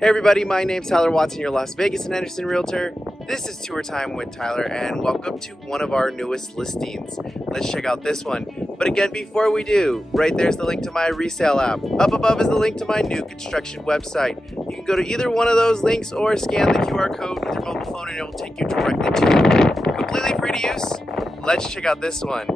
Hey everybody, my name's Tyler Watson, your Las Vegas and Henderson Realtor. This is Tour Time with Tyler and welcome to one of our newest listings. Let's check out this one. But again, before we do, right there's the link to my resale app. Up above is the link to my new construction website. You can go to either one of those links or scan the QR code with your mobile phone and it will take you directly to it. Completely free to use. Let's check out this one.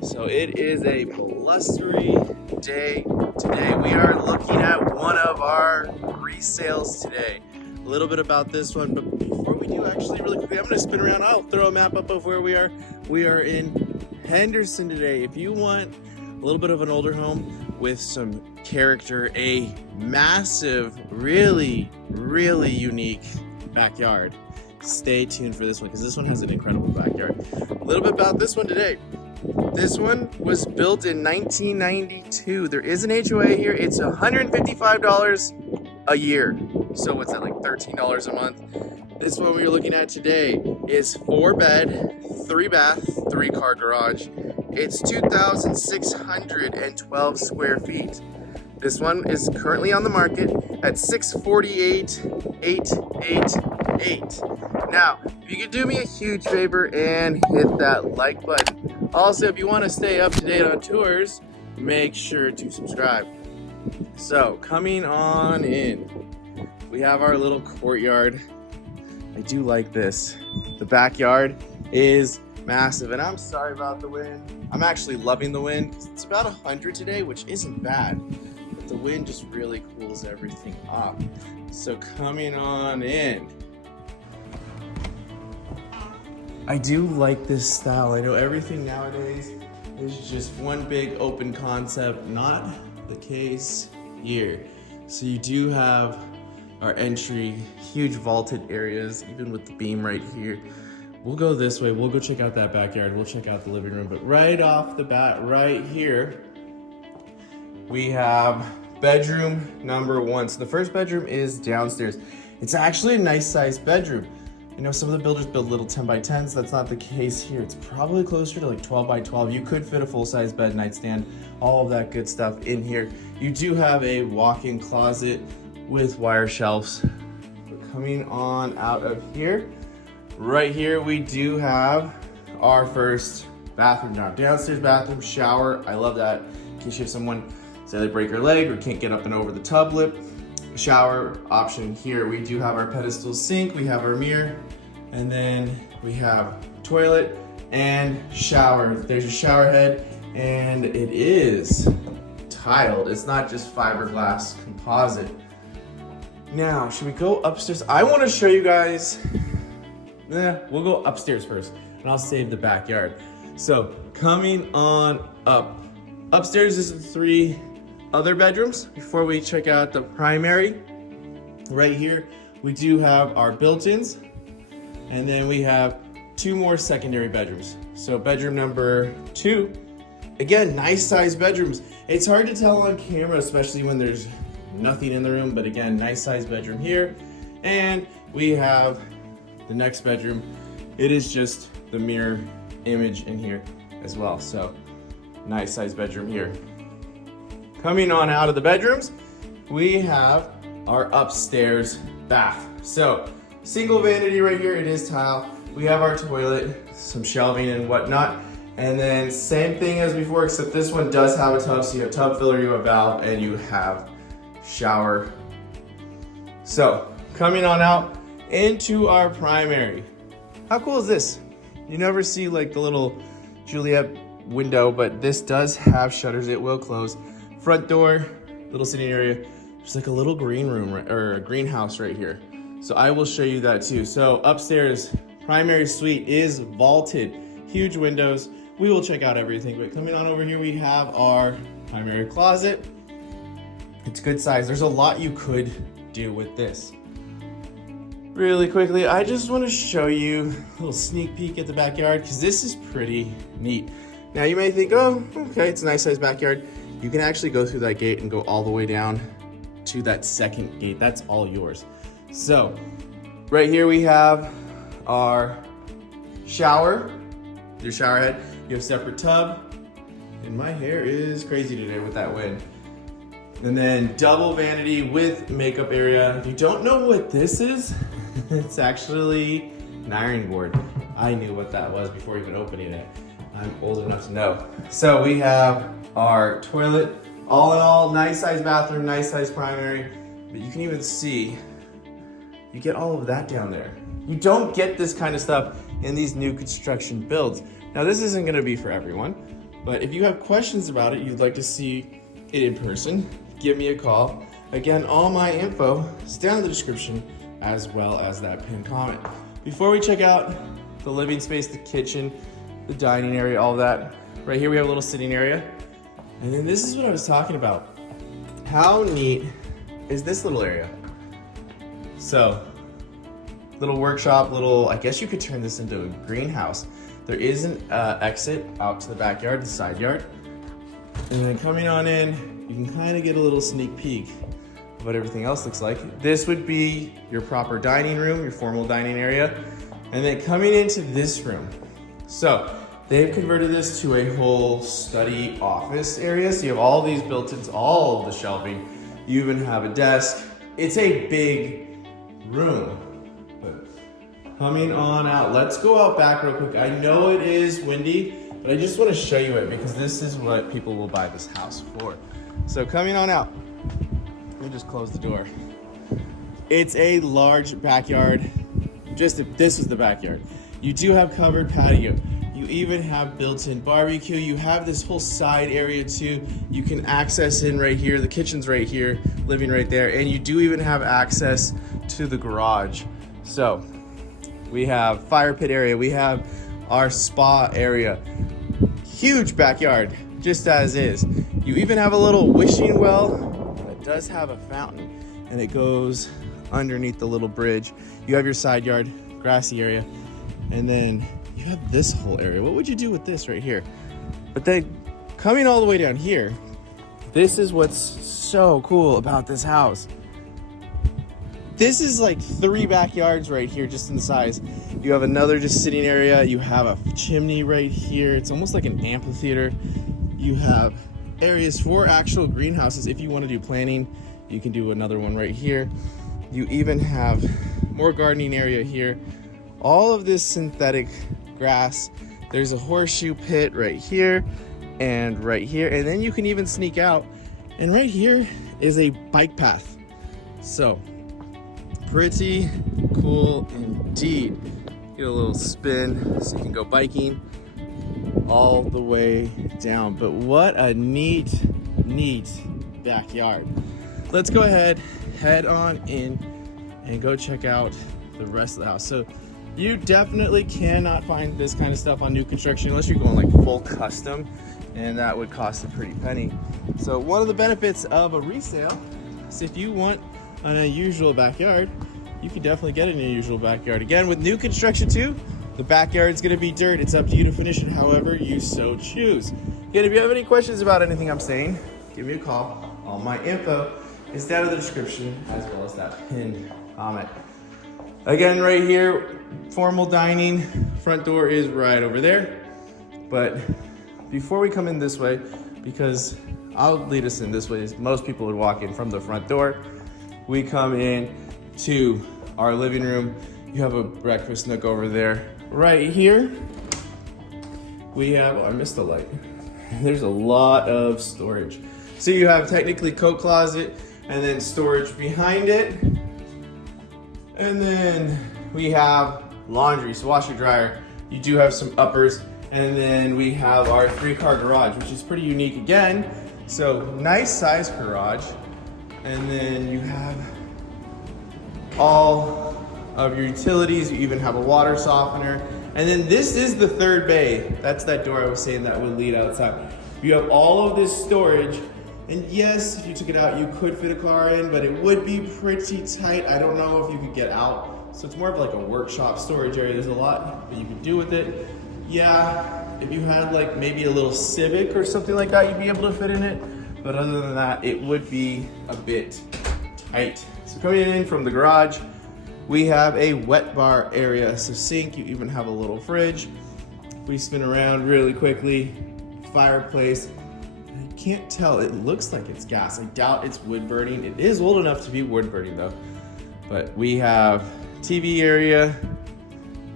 So it is a blustery day today. We are looking at one of our resales today. A little bit about this one, but before we do, actually really quickly, I'm going to spin around. I'll throw a map up of where we are. We are in Henderson today. If you want a little bit of an older home with some character, a massive, really unique backyard, stay tuned for this one because this one has an incredible backyard. A little bit about this one today. This one was built in 1992. There is an HOA here. It's $155 a year. So what's that, like $13 a month? This one we're looking at today is 4-bed, 3-bath, 3-car garage. It's 2,612 square feet. This one is currently on the market at $648,888. Now, if you could do me a huge favor and hit that like button. Also, if you want to stay up to date on tours, make sure to subscribe. So, coming on in, we have our little courtyard. I do like this. The backyard is massive, and I'm sorry about the wind. I'm actually loving the wind. It's about 100 today, which isn't bad, but the wind just really cools everything up. So, coming on in. I do like this style. I know everything nowadays is just one big open concept, not the case here. So you do have our entry, huge vaulted areas, even with the beam right here. We'll go this way, we'll go check out that backyard, we'll check out the living room, but right off the bat, right here, we have bedroom number 1. So the first bedroom is downstairs. It's actually a nice sized bedroom. You know, some of the builders build little 10 by 10s. That's not the case here. It's probably closer to like 12 by 12. You could fit a full-size bed, nightstand, all of that good stuff in here. You do have a walk-in closet with wire shelves. But coming on out of here, right here, we do have our first bathroom now. Downstairs bathroom, shower. I love that. In case you have someone, say they break their leg or can't get up and over the tub lip. Shower option here. We do have our pedestal sink, we have our mirror, and then we have toilet and shower. There's your shower head, and it is tiled. It's not just fiberglass composite. Now, should we go upstairs? I want to show you guys. We'll go upstairs first, and I'll save the backyard. So, coming on up. Upstairs is the 3 other bedrooms. Before we check out the primary, right here we do have our built-ins, and then we have 2 more secondary bedrooms. So bedroom number 2, again, nice sized bedrooms. It's hard to tell on camera, especially when there's nothing in the room, but again, nice sized bedroom here. And we have the next bedroom. It is just the mirror image in here as well. So nice sized bedroom here. Coming on out of the bedrooms, we have our upstairs bath. So, single vanity right here, it is tile. We have our toilet, some shelving and whatnot. And then same thing as before, except this one does have a tub. So you have tub filler, you have valve, and you have shower. So, coming on out into our primary. How cool is this? You never see like the little Juliet window, but this does have shutters, it will close. Front door, little sitting area. There's like a little green room or a greenhouse right here. So I will show you that too. So upstairs, primary suite is vaulted, huge windows. We will check out everything, but coming on over here, we have our primary closet. It's good size. There's a lot you could do with this. Really quickly, I just want to show you a little sneak peek at the backyard because this is pretty neat. Now you may think, oh, okay, it's a nice sized backyard. You can actually go through that gate and go all the way down to that second gate. That's all yours. So right here we have our shower, your shower head. You have a separate tub, and my hair is crazy today with that wind. And then double vanity with makeup area. If you don't know what this is, it's actually an ironing board. I knew what that was before even opening it. I'm old enough to know. So we have our toilet. All in all, nice size bathroom, nice size primary. But you can even see, you get all of that down there. You don't get this kind of stuff in these new construction builds. Now this isn't gonna be for everyone, but if you have questions about it, you'd like to see it in person, give me a call. Again, all my info is down in the description, as well as that pinned comment. Before we check out the living space, the kitchen, the dining area, all that, right here we have a little sitting area. And then this is what I was talking about. How neat is this little area? So, little workshop, I guess you could turn this into a greenhouse. There is an exit out to the backyard, the side yard. And then coming on in, you can kind of get a little sneak peek of what everything else looks like. This would be your proper dining room, your formal dining area. And then coming into this room. So they've converted this to a whole study office area. So you have all these built-ins, all of the shelving. You even have a desk. It's a big room. But coming on out, let's go out back real quick. I know it is windy, but I just want to show you it because this is what people will buy this house for. So coming on out, let me just close the door. It's a large backyard. Just if this was the backyard. You do have covered patio. You even have built-in barbecue. You have this whole side area too. You can access in right here. The kitchen's right here, living right there. And you do even have access to the garage. So we have fire pit area. We have our spa area. Huge backyard, just as is. You even have a little wishing well that does have a fountain, and it goes underneath the little bridge. You have your side yard, grassy area, and then you have this whole area. What would you do with this right here? But then coming all the way down here, this is what's so cool about this house. This is like 3 backyards right here, just in size. You have another just sitting area. You have a chimney right here. It's almost like an amphitheater. You have areas for actual greenhouses. If you want to do planting, you can do another one right here. You even have more gardening area here. All of this synthetic grass. There's a horseshoe pit right here and right here. And then you can even sneak out. And right here is a bike path. So pretty cool indeed. Get a little spin so you can go biking all the way down. But what a neat backyard. Let's go ahead, head on in and go check out the rest of the house. So you definitely cannot find this kind of stuff on new construction unless you're going like full custom, and that would cost a pretty penny. So one of the benefits of a resale is if you want an unusual backyard, you can definitely get an unusual backyard. Again, with new construction too, the backyard is gonna be dirt. It's up to you to finish it however you so choose. Again, if you have any questions about anything I'm saying, give me a call. All my info is down in the description, as well as that pinned comment. Again, right here, formal dining, front door is right over there. But before we come in this way, because I'll lead us in this way, as most people would walk in from the front door, we come in to our living room. You have a breakfast nook over there. Right here, we have, oh, I missed the light. There's a lot of storage. So you have technically coat closet and then storage behind it. And then we have laundry, so washer dryer. You do have some uppers. And then we have our 3-car garage, which is pretty unique again. So nice size garage. And then you have all of your utilities. You even have a water softener. And then this is the 3rd bay. That's that door I was saying that would lead outside. You have all of this storage. And yes, if you took it out, you could fit a car in, but it would be pretty tight. I don't know if you could get out. So it's more of like a workshop storage area. There's a lot that you could do with it. Yeah, if you had like maybe a little Civic or something like that, you'd be able to fit in it. But other than that, it would be a bit tight. So coming in from the garage, we have a wet bar area. So sink, you even have a little fridge. We spin around really quickly, fireplace. I can't tell, it looks like it's gas. I doubt it's wood burning. It is old enough to be wood burning though. But we have TV area,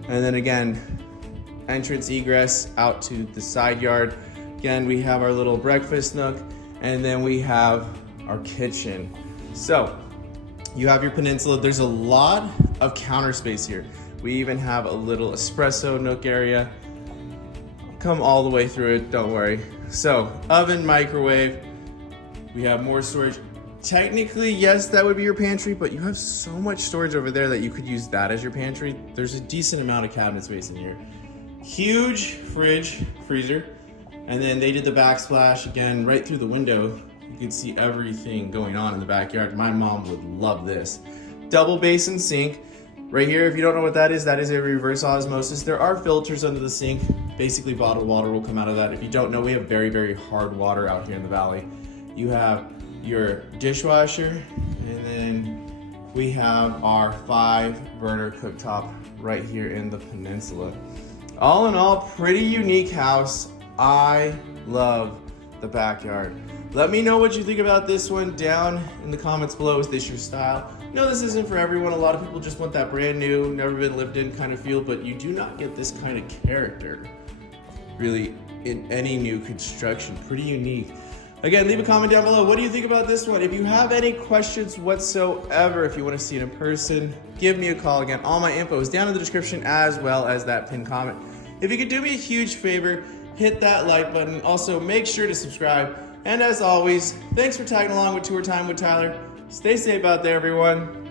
and then again, entrance egress out to the side yard. Again, we have our little breakfast nook, and then we have our kitchen. So you have your peninsula. There's a lot of counter space here. We even have a little espresso nook area. Come all the way through it, don't worry. So oven, microwave. We have more storage. Technically, yes, that would be your pantry, but you have so much storage over there that you could use that as your pantry. There's a decent amount of cabinet space in here. Huge fridge, freezer. And then they did the backsplash again right through the window. You can see everything going on in the backyard. My mom would love this. Double basin sink. Right here, if you don't know what that is a reverse osmosis. There are filters under the sink. Basically, bottled water will come out of that. If you don't know, we have very, very hard water out here in the valley. You have your dishwasher, and then we have our 5-burner cooktop right here in the peninsula. All in all, pretty unique house. I love the backyard. Let me know what you think about this one down in the comments below. Is this your style? No, this isn't for everyone. A lot of people just want that brand new, never been lived in kind of feel, but you do not get this kind of character really in any new construction. Pretty unique. Again, leave a comment down below. What do you think about this one? If you have any questions whatsoever, if you want to see it in person, give me a call. Again, all my info is down in the description as well as that pinned comment. If you could do me a huge favor, hit that like button. Also, make sure to subscribe. And as always, thanks for tagging along with Tour Time with Tyler. Stay safe out there, everyone.